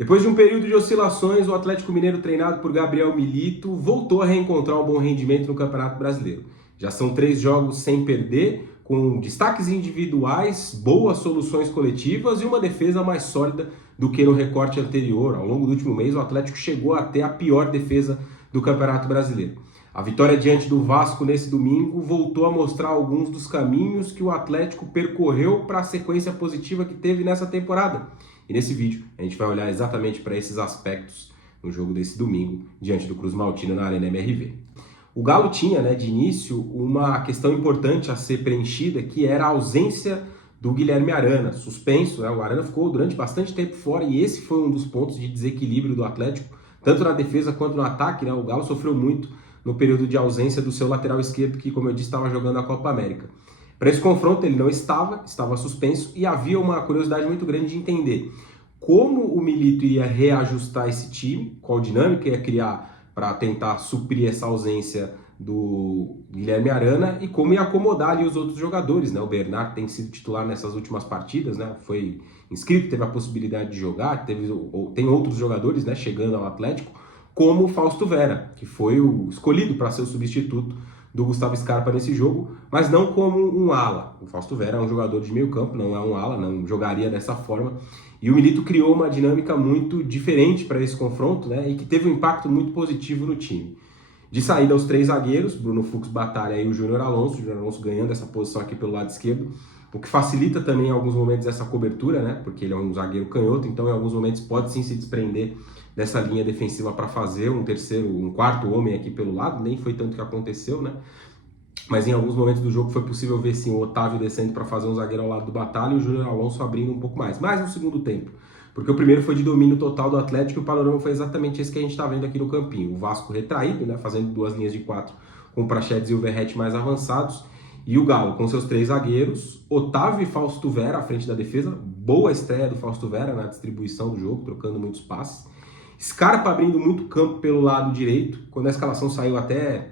Depois de um período de oscilações, o Atlético Mineiro, treinado por Gabriel Milito, voltou a reencontrar um bom rendimento no Campeonato Brasileiro. Já são 3 jogos sem perder, com destaques individuais, boas soluções coletivas e uma defesa mais sólida do que no recorte anterior. Ao longo do último mês, o Atlético chegou até a pior defesa do Campeonato Brasileiro. A vitória diante do Vasco nesse domingo voltou a mostrar alguns dos caminhos que o Atlético percorreu para a sequência positiva que teve nessa temporada. E nesse vídeo a gente vai olhar exatamente para esses aspectos no jogo desse domingo, diante do Cruz Maltino na Arena MRV. O Galo tinha, de início, uma questão importante a ser preenchida, que era a ausência do Guilherme Arana, suspenso. O Arana ficou durante bastante tempo fora e esse foi um dos pontos de desequilíbrio do Atlético, tanto na defesa quanto no ataque. O Galo sofreu muito no período de ausência do seu lateral esquerdo, que, como eu disse, estava jogando a Copa América. Para esse confronto ele não estava suspenso, e havia uma curiosidade muito grande de entender como o Milito iria reajustar esse time, qual dinâmica ia criar para tentar suprir essa ausência do Guilherme Arana e como ia acomodar ali os outros jogadores. O Bernard tem sido titular nessas últimas partidas, foi inscrito, teve a possibilidade de jogar, tem outros jogadores chegando ao Atlético, como o Fausto Vera, que foi o escolhido para ser o substituto do Gustavo Scarpa nesse jogo, mas não como um ala. O Fausto Vera é um jogador de meio campo, não é um ala, não jogaria dessa forma. E o Milito criou uma dinâmica muito diferente para esse confronto, e que teve um impacto muito positivo no time. De saída, os 3 zagueiros, Bruno Fux, Batalha e o Júnior Alonso ganhando essa posição aqui pelo lado esquerdo, o que facilita também em alguns momentos essa cobertura, porque ele é um zagueiro canhoto, então em alguns momentos pode sim se desprender dessa linha defensiva para fazer um quarto homem aqui pelo lado. Nem foi tanto que aconteceu, mas em alguns momentos do jogo foi possível ver sim o Otávio descendo para fazer um zagueiro ao lado do Batalha e o Júnior Alonso abrindo um pouco mais no segundo tempo, porque o primeiro foi de domínio total do Atlético e o panorama foi exatamente esse que a gente está vendo aqui no campinho. O Vasco retraído, fazendo 2 linhas de 4 com o Praxedes e o Verratti mais avançados, e o Galo com seus 3 zagueiros, Otávio e Fausto Vera à frente da defesa. Boa estreia do Fausto Vera na distribuição do jogo, trocando muitos passes. Scarpa abrindo muito campo pelo lado direito. Quando a escalação saiu, até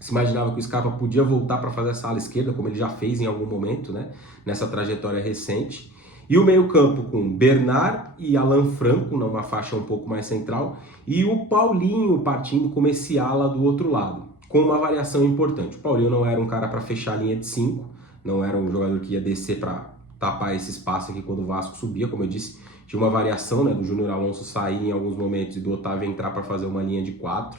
se imaginava que o Scarpa podia voltar para fazer essa ala esquerda, como ele já fez em algum momento, nessa trajetória recente. E o meio-campo com Bernard e Alan Franco, numa faixa um pouco mais central, e o Paulinho partindo como esse ala do outro lado, com uma variação importante. O Paulinho não era um cara para fechar a linha de 5, não era um jogador que ia descer para tapar esse espaço aqui quando o Vasco subia, como eu disse. Tinha uma variação do Júnior Alonso sair em alguns momentos e do Otávio entrar para fazer uma linha de 4.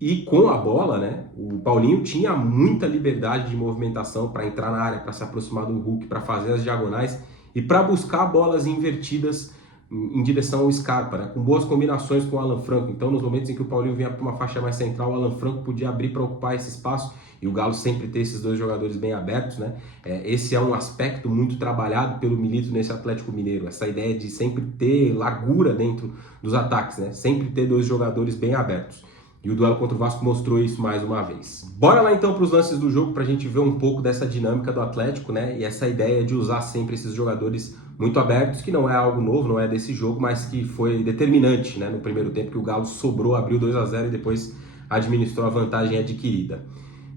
E com a bola, o Paulinho tinha muita liberdade de movimentação para entrar na área, para se aproximar do Hulk, para fazer as diagonais e para buscar bolas invertidas em direção ao Scarpa, com boas combinações com o Alan Franco. Então, nos momentos em que o Paulinho vinha para uma faixa mais central, o Alan Franco podia abrir para ocupar esse espaço e o Galo sempre ter esses 2 jogadores bem abertos. Esse é um aspecto muito trabalhado pelo Milito nesse Atlético Mineiro, essa ideia de sempre ter largura dentro dos ataques, sempre ter 2 jogadores bem abertos. E o duelo contra o Vasco mostrou isso mais uma vez. Bora lá então para os lances do jogo para a gente ver um pouco dessa dinâmica do Atlético, e essa ideia de usar sempre esses jogadores muito abertos, que não é algo novo, não é desse jogo, mas que foi determinante no primeiro tempo, que o Galo sobrou, abriu 2-0 e depois administrou a vantagem adquirida.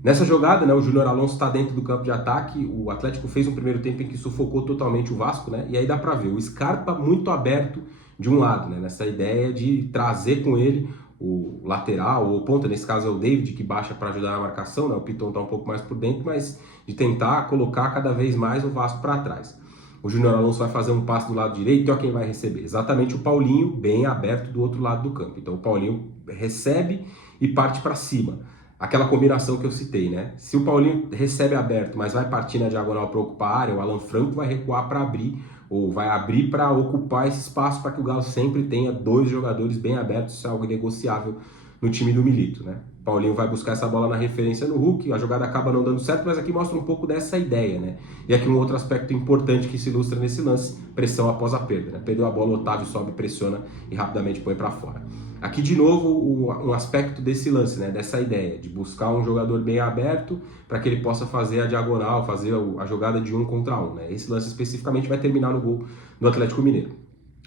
Nessa jogada, o Júnior Alonso está dentro do campo de ataque. O Atlético fez um primeiro tempo em que sufocou totalmente o Vasco, e aí dá para ver o Scarpa muito aberto de um lado, nessa ideia de trazer com ele o lateral, ou o ponta, nesse caso é o David, que baixa para ajudar na marcação, o Piton está um pouco mais por dentro, mas de tentar colocar cada vez mais o Vasco para trás. O Júnior Alonso vai fazer um passe do lado direito, e olha quem vai receber, exatamente o Paulinho, bem aberto do outro lado do campo. Então o Paulinho recebe e parte para cima. Aquela combinação que eu citei, Se o Paulinho recebe aberto, mas vai partir na diagonal para ocupar a área, o Alan Franco vai recuar para abrir, ou vai abrir para ocupar esse espaço, para que o Galo sempre tenha 2 jogadores bem abertos. Isso é algo negociável no time do Milito, O Paulinho vai buscar essa bola na referência no Hulk, a jogada acaba não dando certo, mas aqui mostra um pouco dessa ideia, E aqui um outro aspecto importante que se ilustra nesse lance: pressão após a perda, Perdeu a bola, o Otávio sobe, pressiona e rapidamente põe para fora. Aqui de novo um aspecto desse lance, dessa ideia de buscar um jogador bem aberto para que ele possa fazer a diagonal, fazer a jogada de 1 contra 1. Esse lance especificamente vai terminar no gol do Atlético Mineiro.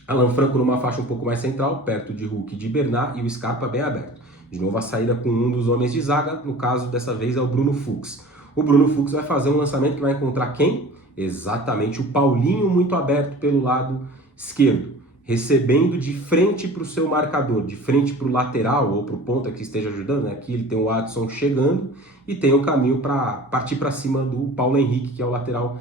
Alan Franco numa faixa um pouco mais central, perto de Hulk e de Bernard, e o Scarpa bem aberto. De novo a saída com um dos homens de zaga, no caso dessa vez é o Bruno Fux. O Bruno Fux vai fazer um lançamento que vai encontrar quem? Exatamente o Paulinho muito aberto pelo lado esquerdo. recebendo de frente para o seu marcador, de frente para o lateral ou para o ponta que esteja ajudando, né? Aqui ele tem o Adson chegando e tem o caminho para partir para cima do Paulo Henrique, que é o lateral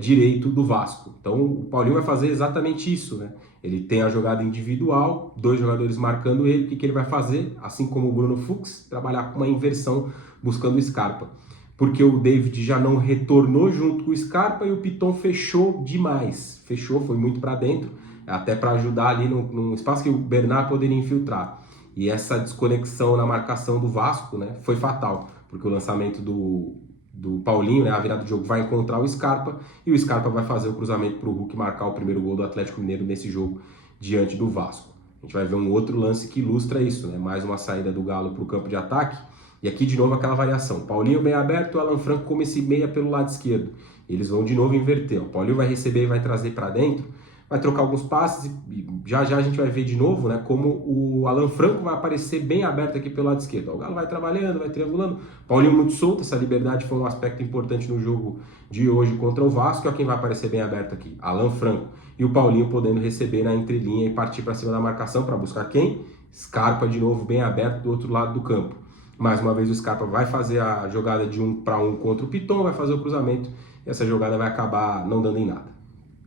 direito do Vasco. Então o Paulinho vai fazer exatamente isso, né? Ele tem a jogada individual, 2 jogadores marcando ele, o que ele vai fazer? Assim como o Bruno Fux, trabalhar com uma inversão buscando o Scarpa. Porque o David já não retornou junto com o Scarpa e o Piton fechou demais. Fechou, foi muito para dentro, até para ajudar ali num espaço que o Bernard poderia infiltrar. E essa desconexão na marcação do Vasco, né, foi fatal, porque o lançamento do Paulinho, né, a virada do jogo, vai encontrar o Scarpa e o Scarpa vai fazer o cruzamento para o Hulk marcar o primeiro gol do Atlético Mineiro nesse jogo diante do Vasco. A gente vai ver um outro lance que ilustra isso, né, mais uma saída do Galo para o campo de ataque. E aqui de novo aquela variação, Paulinho bem aberto, o Alan Franco como esse meia pelo lado esquerdo. Eles vão de novo inverter, o Paulinho vai receber e vai trazer para dentro, vai trocar alguns passes e já a gente vai ver de novo, né, como o Alan Franco vai aparecer bem aberto aqui pelo lado esquerdo. O Galo vai trabalhando, vai triangulando, Paulinho muito solto, essa liberdade foi um aspecto importante no jogo de hoje contra o Vasco, é quem vai aparecer bem aberto aqui, Alan Franco. E o Paulinho podendo receber na entrelinha e partir para cima da marcação para buscar quem? Scarpa de novo bem aberto do outro lado do campo. Mais uma vez o Scarpa vai fazer a jogada de 1 para 1 contra o Piton, vai fazer o cruzamento e essa jogada vai acabar não dando em nada.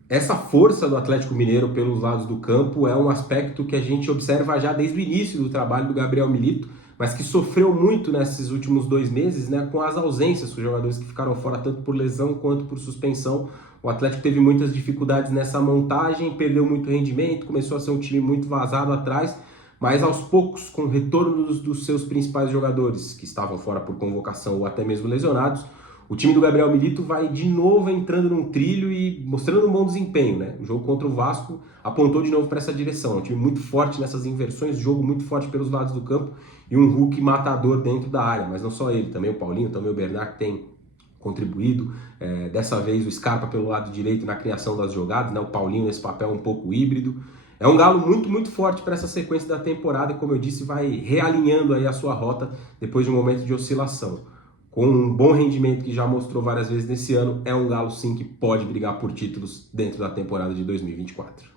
Essa força do Atlético Mineiro pelos lados do campo é um aspecto que a gente observa já desde o início do trabalho do Gabriel Milito, mas que sofreu muito nesses últimos 2 meses, né, com as ausências, com os jogadores que ficaram fora tanto por lesão quanto por suspensão. O Atlético teve muitas dificuldades nessa montagem, perdeu muito rendimento, começou a ser um time muito vazado atrás, mas aos poucos, com o retorno dos seus principais jogadores, que estavam fora por convocação ou até mesmo lesionados, o time do Gabriel Milito vai de novo entrando num trilho e mostrando um bom desempenho, né? O jogo contra o Vasco apontou de novo para essa direção. É um time muito forte nessas inversões, jogo muito forte pelos lados do campo e um Hulk matador dentro da área, mas não só ele, também o Paulinho, também o Bernard que tem contribuído, dessa vez o Scarpa pelo lado direito na criação das jogadas, né? O Paulinho nesse papel um pouco híbrido. É um Galo muito, muito forte para essa sequência da temporada e, como eu disse, vai realinhando aí a sua rota depois de um momento de oscilação. Com um bom rendimento que já mostrou várias vezes nesse ano, é um Galo sim que pode brigar por títulos dentro da temporada de 2024.